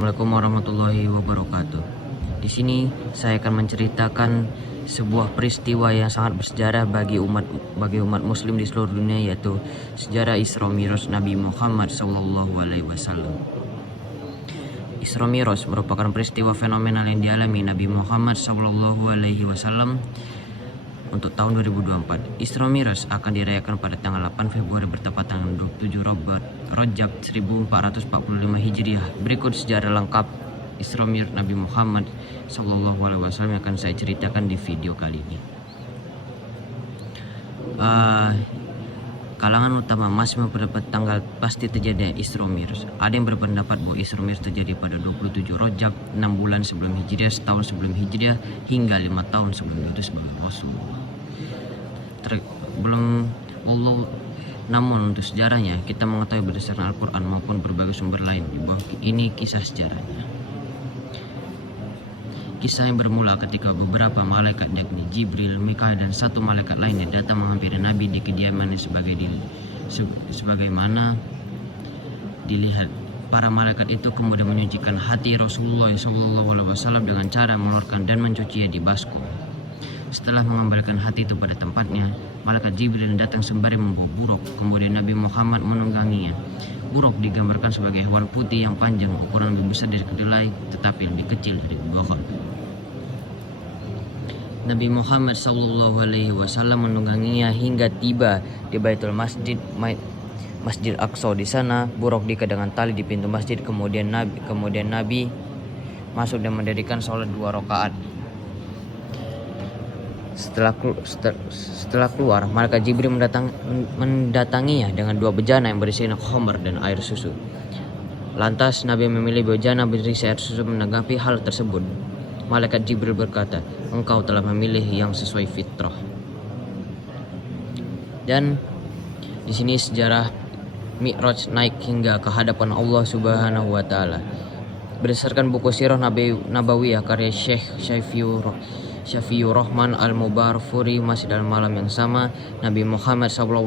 Assalamualaikum warahmatullahi wabarakatuh. Di sini saya akan menceritakan sebuah peristiwa yang sangat bersejarah bagi umat Muslim di seluruh dunia, yaitu sejarah Isra Mi'raj Nabi Muhammad SAW. Isra Mi'raj merupakan peristiwa fenomenal yang dialami Nabi Muhammad SAW untuk tahun 2024. Isra Mi'raj akan dirayakan pada tanggal 8 Februari bertepatan dengan 27 Rajab 1445 Hijriah. Berikut sejarah lengkap Isra Mi'raj Nabi Muhammad SAW yang akan saya ceritakan di video kali ini. Kalangan utama masih berpendapat tanggal pasti terjadi Isra Mi'raj. Ada yang berpendapat bahwa Isra Mi'raj terjadi pada 27 Rajab, 6 bulan sebelum Hijriah, setahun sebelum Hijriah, hingga 5 tahun sebelum itu sebagai Rasulullah. Namun untuk sejarahnya kita mengetahui berdasarkan Al-Quran maupun berbagai sumber lain di bawah ini kisah sejarahnya. Kisah yang bermula ketika beberapa malaikat yakni Jibril, Mikail dan satu malaikat lainnya datang menghampiri Nabi di kediamannya sebagaimana dilihat. Para malaikat itu kemudian menyucikan hati Rasulullah SAW dengan cara mengeluarkan dan mencucinya di baskom. Setelah mengembalikan hati itu pada tempatnya, malaikat Jibril datang sembari membawa buruk. Kemudian Nabi Muhammad menungganginya. Buruk digambarkan sebagai hewan putih yang panjang, ukuran lebih besar dari kedelai, tetapi lebih kecil dari pohon. Nabi Muhammad SAW menungganginya hingga tiba di Baitul Masjid Aqsa. Di sana buruk diikat dengan tali di pintu masjid. Kemudian Nabi masuk dan mendirikan sholat 2 rakaat. Setelah keluar, malaikat Jibril mendatanginya dengan 2 bejana yang berisi khamr dan air susu. Lantas Nabi memilih bejana berisi air susu. Menanggapi hal tersebut, malaikat Jibril berkata, "Engkau telah memilih yang sesuai fitrah." Dan di sini sejarah Mi'raj naik hingga ke hadapan Allah Subhanahu wa taala. Berdasarkan buku Sirah Nabawiyah karya Syekh Syafiur Rahman Al-Mubarfuri, masih dalam malam yang sama Nabi Muhammad SAW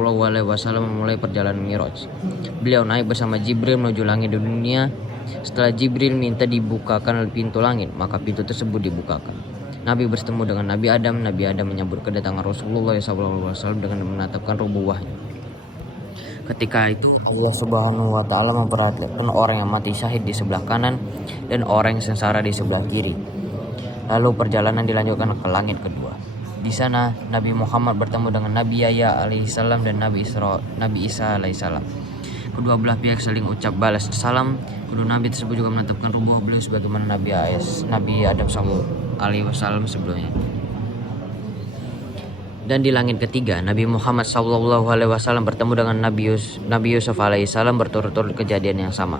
memulai perjalanan Mi'raj. Beliau naik bersama Jibril menuju langit dunia. Setelah Jibril minta dibukakan pintu langit, maka pintu tersebut dibukakan. Nabi bertemu dengan Nabi Adam. Nabi Adam menyambut kedatangan Rasulullah SAW dengan menatapkan rubuhnya. Ketika itu Allah Subhanahu wa taala memperhatikan orang yang mati syahid di sebelah kanan dan orang yang sengsara di sebelah kiri. Lalu perjalanan dilanjutkan ke langit kedua. Di sana Nabi Muhammad bertemu dengan Nabi Yahya alaihissalam dan Nabi Isa alaihissalam. Kedua belah pihak saling ucap balas salam. Kedua nabi tersebut juga menetapkan rubuh beliau sebagaimana Nabi Adam SAW sebelumnya. Dan di langit ketiga, Nabi Muhammad SAW bertemu dengan Nabi Yusuf alaihissalam, berturut-turut kejadian yang sama.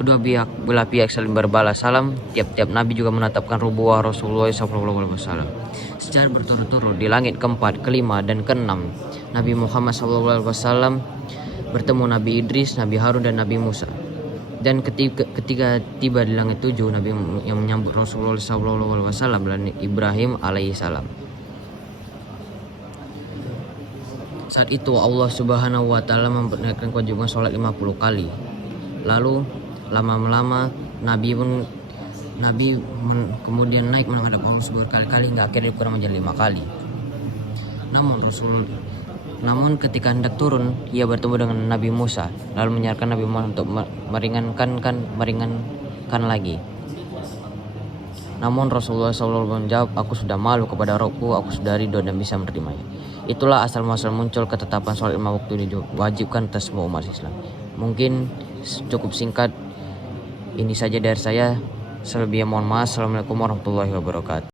Kedua belah pihak saling berbalas salam. Tiap-tiap nabi juga menetapkan rubuh Rasulullah SAW. Secara berturut-turut di langit keempat, kelima, dan keenam, Nabi Muhammad SAW bertemu Nabi Idris, Nabi Harun, dan Nabi Musa. Dan ketika tiba di langit 7, Nabi yang menyambut Rasulullah SAW adalah Ibrahim alaihissalam. Saat itu Allah Subhanahu wa taala mempernaikkan kewajiban sholat 50 kali. Lalu lama-lama Nabi kemudian naik menghadap Allah berkali-kali hingga akhirnya kurang menjadi 5 kali. Namun ketika hendak turun, ia bertemu dengan Nabi Musa, lalu menyarankan Nabi Muhammad untuk meringankan lagi. Namun Rasulullah SAW menjawab, "Aku sudah malu kepada Rabbku, aku sudah ridho dan bisa menerimanya." Itulah asal muasal muncul ketetapan sholat 5 waktu diwajibkan atas semua umat Islam. Mungkin cukup singkat ini saja dari saya. Selebihnya mohon maaf. Assalamualaikum warahmatullahi wabarakatuh.